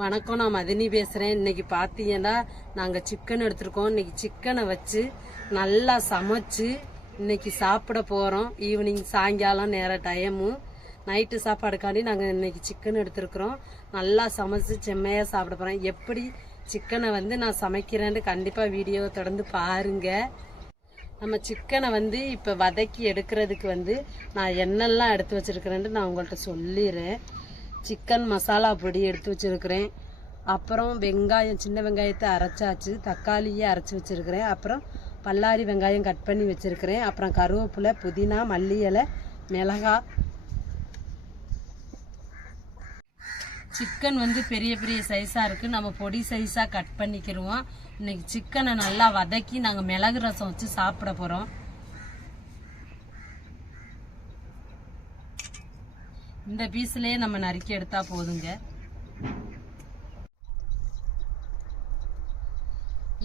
வணக்கம், நான் மதினி பேசுகிறேன். இன்றைக்கி பார்த்தீங்கன்னா நாங்கள் சிக்கன் எடுத்துருக்கோம். இன்றைக்கி சிக்கனை வச்சு நல்லா சமைச்சு இன்றைக்கி சாப்பிட போகிறோம். ஈவினிங் சாயங்காலம் நேரம் டைமு நைட்டு சாப்பாடுக்காண்டி நாங்கள் இன்றைக்கி சிக்கன் எடுத்துருக்குறோம். நல்லா சமைச்சு செம்மையாக சாப்பிட போகிறோம். எப்படி சிக்கனை நான் சமைக்கிறேன்னு கண்டிப்பாக வீடியோவை தொடர்ந்து பாருங்கள். நம்ம சிக்கனை இப்போ வதக்கி எடுக்கிறதுக்கு நான் என்னெல்லாம் எடுத்து வச்சுருக்கிறேன்ட்டு நான் உங்கள்கிட்ட சொல்லிடுறேன். சிக்கன் மசாலா பொடி எடுத்து வச்சுருக்கிறேன். அப்புறம் வெங்காயம், சின்ன வெங்காயத்தை அரைச்சாச்சு, தக்காளியை அரைச்சி வச்சுருக்கிறேன். அப்புறம் பல்லாரி வெங்காயம் கட் பண்ணி வச்சுருக்கிறேன். அப்புறம் கருவேப்பிலை, புதினா, மல்லி இலை, மிளகாய். சிக்கன் பெரிய பெரிய சைஸாக இருக்குது. நம்ம பொடி சைஸாக கட் பண்ணிக்கிடுவோம். இன்றைக்கி சிக்கனை நல்லா வதக்கி நாங்கள் மிளகு ரசம் வச்சு சாப்பிட போகிறோம். இந்த பீஸ்லேயே நம்ம நறுக்கி எடுத்தா போதுங்க.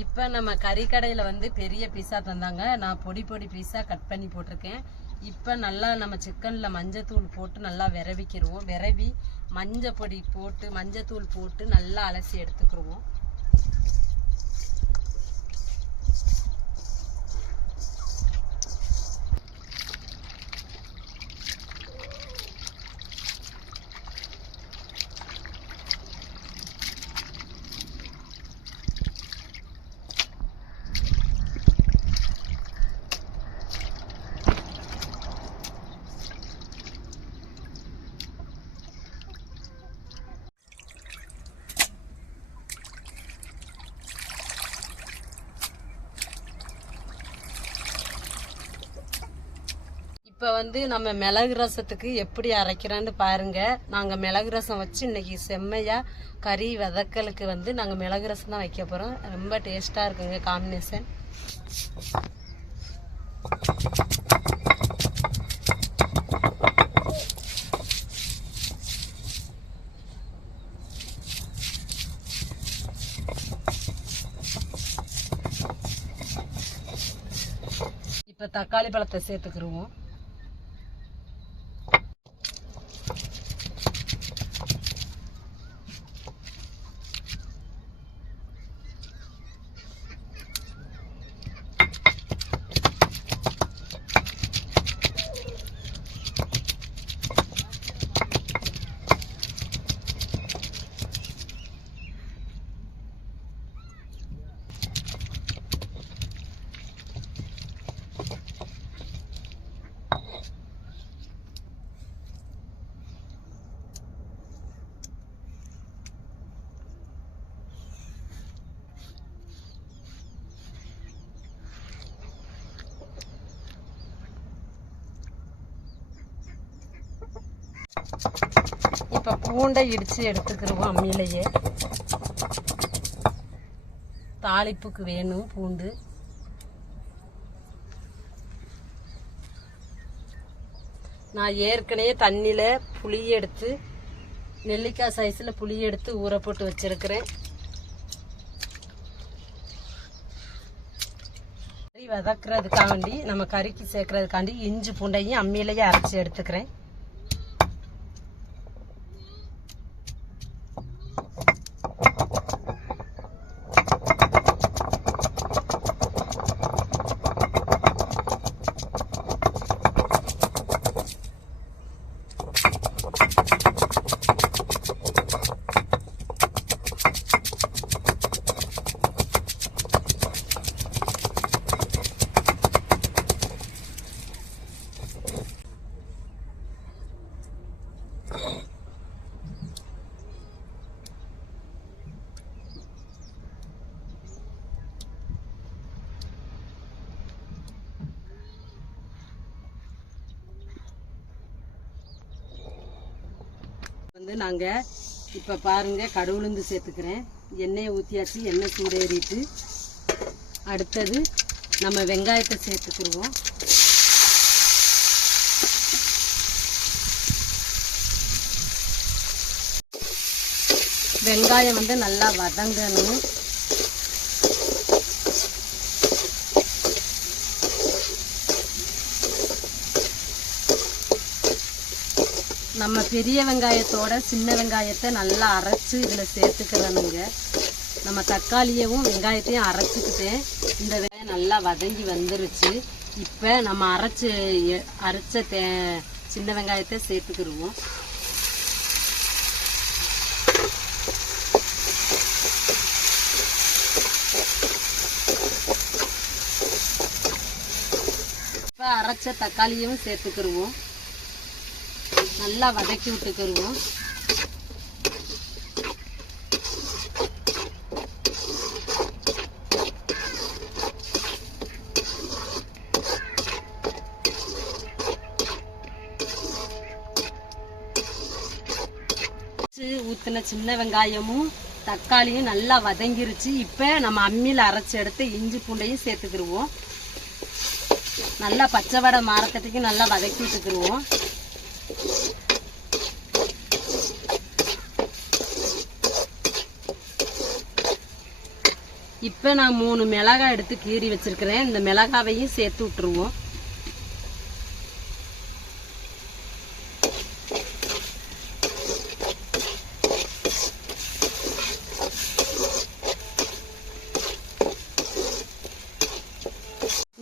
இப்போ நம்ம கறிக்கடையில் பெரிய பீஸாக தந்தாங்க. நான் பொடி பொடி பீஸாக கட் பண்ணி போட்டிருக்கேன். இப்போ நல்லா நம்ம சிக்கனில் மஞ்சத்தூள் போட்டு நல்லா விரவிக்கிடுவோம். விரவி மஞ்சத்தூள் போட்டு நல்லா அலசி எடுத்துக்கிடுவோம். இப்போ நம்ம மிளகு ரசத்துக்கு எப்படி அரைக்கிறோன்னு பாருங்க. நாங்கள் மிளகு ரசம் வச்சு இன்னைக்கு செம்மையாக கறி வதக்கலுக்கு நாங்கள் மிளகு ரசம் தான் வைக்க போகிறோம். ரொம்ப டேஸ்ட்டாக இருக்குங்க காம்பினேஷன். இப்போ தக்காளி பழத்தை சேர்த்துக்கிடுவோம். இப்போ பூண்டை இடித்து எடுத்துக்கிடுவோம். அம்மியிலேயே தாளிப்புக்கு வேணும் பூண்டு. நான் ஏற்கனவே தண்ணியில் புளி எடுத்து, நெல்லிக்காய் சைஸில் புளி எடுத்து ஊற போட்டு வச்சிருக்கிறேன். கறி வதக்குறதுக்காண்டி, நம்ம கறிக்கு சேர்க்கறதுக்காண்டி இஞ்சி பூண்டையும் அம்மியிலேயே அரைச்சி எடுத்துக்கிறேன். நாங்கள் இப்போ பாருங்கள், கடுகுளுந்து சேர்த்துக்கிறேன். எண்ணெயை ஊற்றியாச்சு. எண்ணெய் சூடேறிட்டு அடுத்தது நம்ம வெங்காயத்தை சேர்த்துக்கிடுவோம். வெங்காயம் நல்லா வதங்கணும். நம்ம பெரிய வெங்காயத்தோட சின்ன வெங்காயத்தை நல்லா அரைச்சி இதில் சேர்த்துக்கிறனுங்க. நம்ம தக்காளியவும் வெங்காயத்தையும் அரைச்சிக்கிட்டேன். இந்த வெங்காயம் நல்லா வதங்கி வந்துருச்சு. இப்போ நம்ம அரைச்ச சின்ன வெங்காயத்தை சேர்த்துக்கிடுவோம். இப்போ அரைச்ச தக்காளியும் சேர்த்துக்கிடுவோம். நல்லா வதக்கி விட்டுக்கிடுவோம். ஊற்றின சின்ன வெங்காயமும் தக்காளியும் நல்லா வதங்கிருச்சு. இப்போ நம்ம அம்மியில் அரைச்சி எடுத்து இஞ்சி பூண்டையும் சேர்த்துக்கிடுவோம். நல்லா பச்சை வடை மாறக்கட்டுக்கு நல்லா வதக்கி விட்டுக்கிடுவோம். இப்போ நான் 3 மிளகாய் எடுத்து கீறி வச்சிருக்கிறேன். இந்த மிளகாவையும் சேர்த்து விட்டுருவோம்.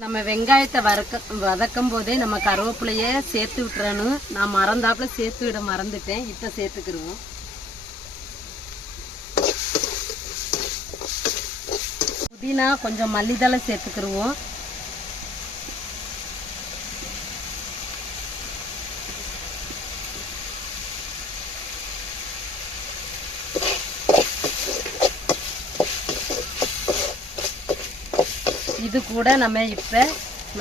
நம்ம வெங்காயத்தை வதக்கும் போதே நம்ம கருவேப்பிலையே சேர்த்து விட்டுறணும். நான் மறந்தாப்புல சேர்த்து விட மறந்துட்டேன். இப்போ சேர்த்துக்கிடுவோம். புதினா கொஞ்சம் மல்லித்தழை சேர்த்துக்கிடுவோம். இது கூட நம்ம இப்போ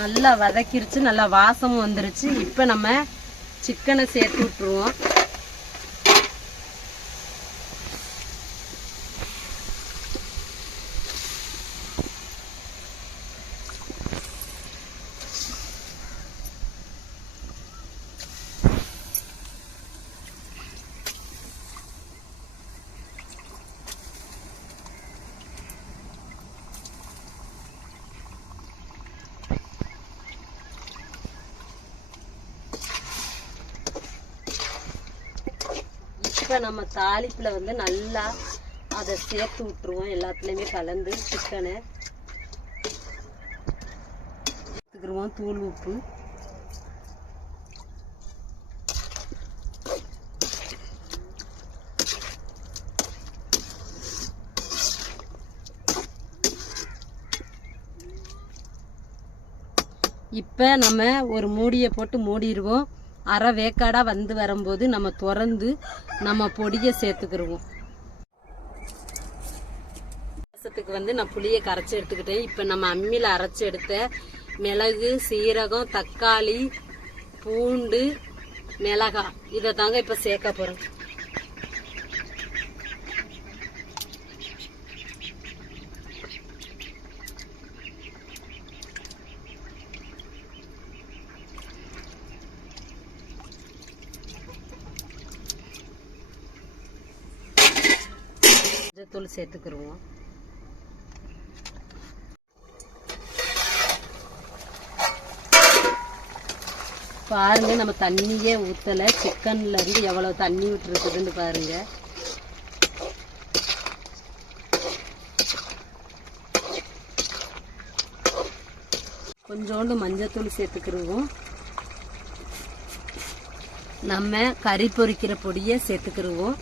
நல்லா வதக்கிருச்சு. நல்லா வாசமும் வந்துருச்சு. இப்போ நம்ம சிக்கனை சேர்த்து விட்டுருவோம். இப்போ நம்ம தாளிப்புல வந்து நல்லா அதை சேர்த்து விட்டுருவோம். எல்லாத்துலேயுமே கலந்து சிக்கனை சேர்த்துக்கிடுவோம். தூள் உப்பு, இப்போ நம்ம ஒரு மூடியை போட்டு மூடிடுவோம். அரை வேக்காடா வந்து வரும்போது நம்ம திறந்து நம்ம பொடியை சேர்த்துக்கிடுவோம். ரசத்துக்கு வந்து நான் புளியை கரைச்சி எடுத்துக்கிட்டேன். இப்போ நம்ம அம்மியில் அரைச்சி எடுத்த மிளகு, சீரகம், தக்காளி, பூண்டு, மிளகாய் இதை தாங்க இப்போ சேர்க்க போகிறோம். தூள் சேர்த்துக்கிடுவோம். பாருங்க, நம்ம தண்ணியே ஊத்தல. சிக்கன்ல இருந்து எவ்வளவு தண்ணி விட்டுருக்குதுன்னு பாருங்க. கொஞ்சோண்டு மஞ்சத்தூள் சேர்த்துக்கிடுவோம். நம்ம கறி பொரிக்கிற பொடியை சேர்த்துக்கிடுவோம்.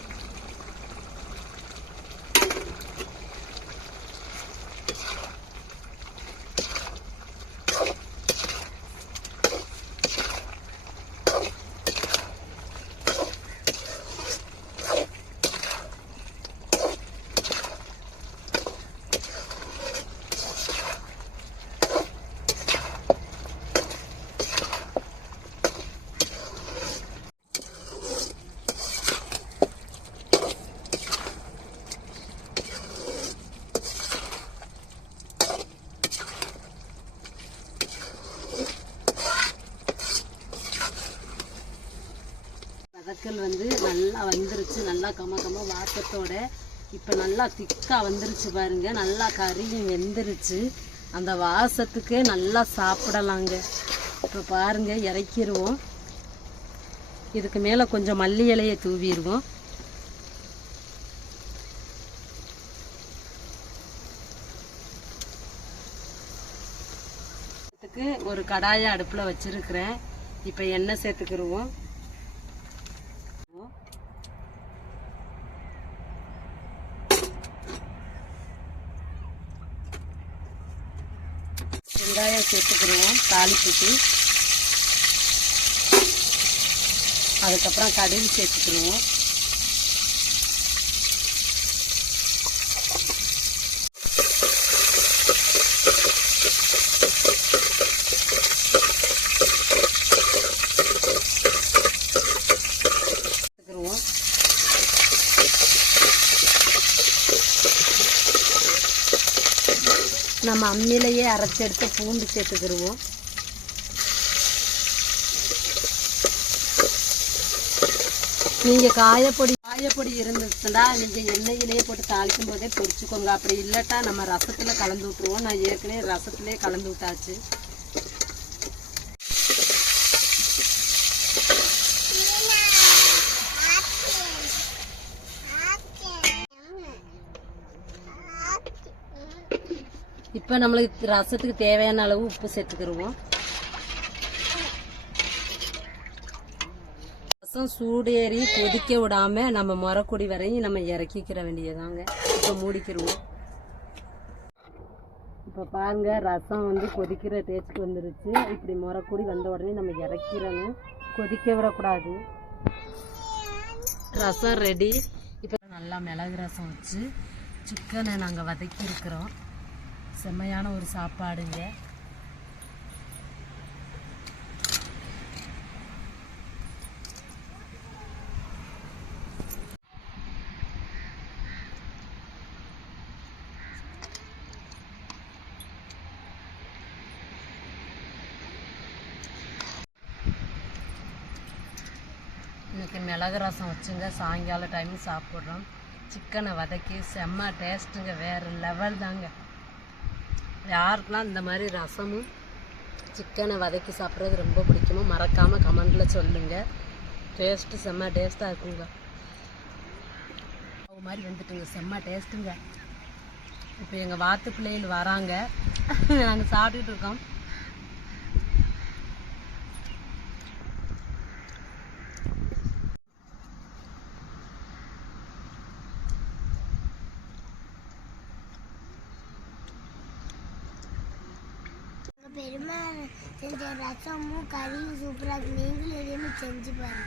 வதக்கல் வந்து நல்லா வந்துருச்சு. நல்லா கம வாசத்தோட இப்போ நல்லா திக்காக வந்துருச்சு பாருங்க. நல்லா கறியும் வெந்துருச்சு. அந்த வாசத்துக்கு நல்லா சாப்பிடலாங்க. இப்போ பாருங்க, இறக்கிடுவோம். இதுக்கு மேலே கொஞ்சம் மல்லி இலையை தூவிடுவோம். இதுக்கு ஒரு கடாயை அடுப்பில் வச்சிருக்கிறேன். இப்போ எண்ணெய் சேர்த்துக்கிடுவோம். வெங்காயம் சேர்த்துக்கிடுவோம் தாளிப்புக்கு. அதுக்கப்புறம் கடுகு சேர்த்துக்கிடுவோம். நம்ம அம்மியிலேயே அரைச்செடுத்து பூண்டு சேர்த்துக்கிடுவோம். நீங்கள் காயப்பொடி இருந்துச்சுன்னா நீங்கள் எண்ணெயிலேயே போட்டு தாளிக்கும் போதே பொரிச்சுக்கோங்க. அப்படி இல்லாட்டா நம்ம ரசத்தில் கலந்து விட்ருவோம். நான் ஏற்கனவே ரசத்துலேயே கலந்து விட்டாச்சு. இப்போ நம்மளுக்கு ரசத்துக்கு தேவையான அளவு உப்பு சேர்த்துக்கிடுவோம். ரசம் சூடேறி கொதிக்க விடாம நம்ம முறக்குடி வரையும் நம்ம இறக்கிக்கிற வேண்டியதாங்க. இப்போ மூடிக்கிடுவோம். இப்போ பாருங்க, ரசம் வந்து கொதிக்கிற டேஸ்ட் வந்துருச்சு. இப்படி முறக்குடி வந்த உடனே நம்ம இறக்கிறணும். கொதிக்க விடக்கூடாது. ரசம் ரெடி. இப்போ நல்லா மிளகு ரசம் வச்சு சிக்கனை நாங்கள் வதக்கி இருக்கிறோம். செம்மையான ஒரு சாப்பாடுங்க. இன்னைக்கு மிளகு ரசம் வச்சுங்க சாயங்காலம் டைம் சாப்பிட்றோம். சிக்கனை வதக்கி செம்ம டேஸ்ட்டுங்க, வேறு லெவல் தாங்க. யாருக்கெல்லாம் இந்த மாதிரி ரசமும் சிக்கனை வதக்கி சாப்பிட்றது ரொம்ப பிடிக்குமோ மறக்காமல் கமெண்டில் சொல்லுங்கள். டேஸ்ட்டு செம்ம டேஸ்ட்டாக இருக்குங்க. அது மாதிரி வந்துட்டுங்க, செம்ம டேஸ்ட்டுங்க. இப்போ எங்கள் வாத்து பிள்ளைகள் வராங்க, நாங்கள் சாப்பிட்டுட்டு இருக்கோம். பெருமை செஞ்ச ரசமும் கறியும் சூப்பராக இருக்கு. நீங்களும் எதையுமே செஞ்சு பாருங்க.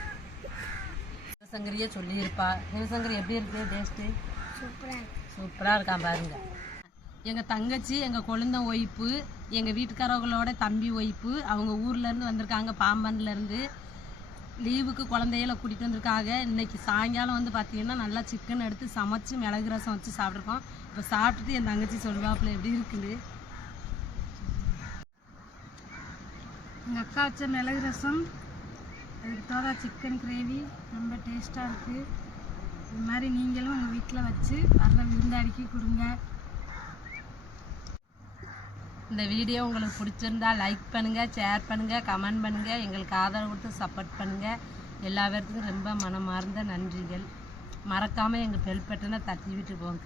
சிவசங்கரியே சொல்லியிருப்பா. சிவசங்கரி எப்படி இருக்கு டேஸ்ட்டு? சூப்பராக இருக்கா பாருங்க. எங்கள் தங்கச்சி, எங்கள் கொழுந்தன் ஒய்ஃபு, எங்கள் வீட்டுக்காரவங்களோட தம்பி ஒய்ஃபு, அவங்க ஊர்லேருந்து வந்திருக்காங்க. பாம்பன்லேருந்து லீவுக்கு குழந்தையில கூட்டிகிட்டு வந்திருக்காங்க. இன்றைக்கி சாயங்காலம் வந்து பார்த்திங்கன்னா நல்லா சிக்கன் எடுத்து சமைச்சு மிளகு ரசம் வச்சு சாப்பிட்ருக்கோம். இப்போ சாப்பிட்டுட்டு என் தங்கச்சி சொல்லுவாப்புல எப்படி இருக்குது. எங்கள் அக்கா வச்ச மிளகு ரசம், அதுக்கு தோதா சிக்கன் கிரேவி ரொம்ப டேஸ்ட்டாக இருக்குது. இது மாதிரி நீங்களும் உங்கள் வீட்டில் வச்சு வர்ற விருந்தாடிக்கு கொடுங்க. இந்த வீடியோ உங்களுக்கு பிடிச்சிருந்தா லைக் பண்ணுங்கள், ஷேர் பண்ணுங்கள், கமெண்ட் பண்ணுங்கள். எங்களுக்கு ஆதரவு கொடுத்து சப்போர்ட் பண்ணுங்கள். எல்லா பேர்த்துக்கும் ரொம்ப மனமார்ந்த நன்றிகள். மறக்காமல் எங்கள் பெல் பட்டனை தட்டி விட்டு போங்க.